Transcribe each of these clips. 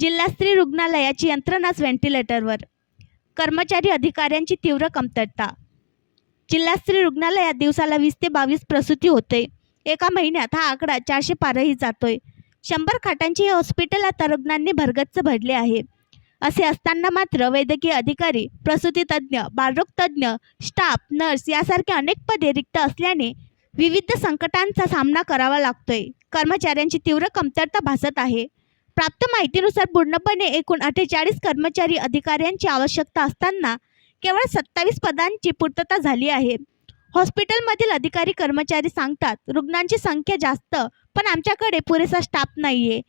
जिल्हा स्त्री रुग्णालयाची यंत्रणाच व्हेंटिलेटरवर. कर्मचारी अधिकाऱ्यांची तीव्र कमतरता. जिल्हा स्त्री रुग्णालयात दिवसाला 20 ते 22 प्रसूती होते. एका महिन्यात हा आकडा 400 पारही जातोय. 100 खाटांचे हे हॉस्पिटल आता रुग्णांनी भरगच्च भरले आहे. असे असताना मात्र वैद्यकीय अधिकारी, प्रसूती तज्ज्ञ, बालरोग तज्ज्ञ, स्टाफ, नर्स यासारखे अनेक पदे रिक्त असल्याने विविध संकटांचा सामना करावा लागतोय. कर्मचाऱ्यांची तीव्र कमतरता भासत आहे. प्राप्त माहितीनुसार पूर्णपणे एकूण 48 कर्मचारी अधिकाऱ्यांची आवश्यकता असताना केवळ 27 पदांची पूर्तता झाली आहे. हॉस्पिटलमधील अधिकारी कर्मचारी सांगतात, रुग्णांची संख्या जास्त, पण आमच्याकडे पुरेसा स्टाफ नाहीये.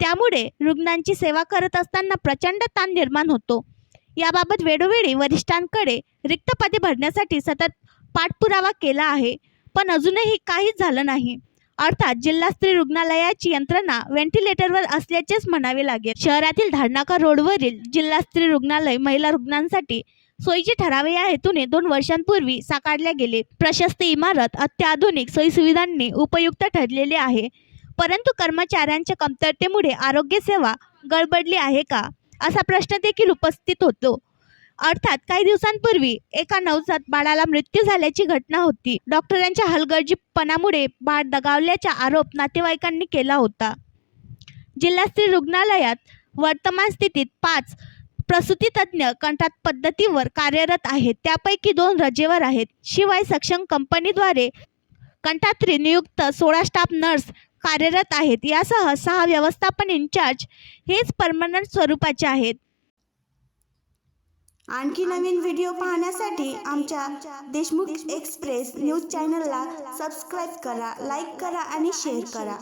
त्यामुळे रुग्णांची सेवा करत असताना प्रचंड ताण निर्माण होतो. याबाबत वेळोवेळी वरिष्ठांकडे रिक्त पदे भरण्यासाठी सतत पाठपुरावा केला आहे, पण अजूनही काहीच झालं नाही. अर्थात जिल्हा स्त्री रुग्णालयाची यंत्रणा व्हेंटिलेटरवर असल्याचेच म्हणावे लागेल. शहरातील धारनाका रोडवरील जिल्हा स्त्री रुग्णालय महिला रुग्णांसाठी सोयीचे ठरावे या हेतूने 2 वर्षांपूर्वी साकारले गेले. प्रशस्त इमारत, अत्याधुनिक सोयीसुविधांनी उपयुक्त ठरलेले आहे. परंतु कर्मचाऱ्यांच्या कमतरतेमुळे आरोग्य सेवा गडबडली आहे का, असा प्रश्न देखील उपस्थित होतो. अर्थात काही दिवसांपूर्वी एका नवजात बाळाला मृत्यू झाल्याची घटना होती. डॉक्टरांच्या हलगर्जीपणामुळे बाळ दगावल्याचा आरोप नातेवाईकांनी केला होता. जिल्हा स्त्री रुग्णालयात वर्तमान स्थितीत 5 प्रसूती तज्ज्ञ कंत्राट पद्धतीवर कार्यरत आहेत. त्यापैकी 2 रजेवर आहेत. शिवाय सक्षम कंपनीद्वारे कंत्राटी नियुक्त 16 स्टाफ नर्स कार्यरत आहेत. यासह 6 व्यवस्थापन इन्चार्ज हेच परमनंट स्वरूपाचे आहेत. आणखी नवीन व्हिडिओ पाहण्यासाठी आमच्या देशमुख एक्सप्रेस न्यूज चॅनलला सबस्क्राईब करा, लाईक करा आणि शेअर करा.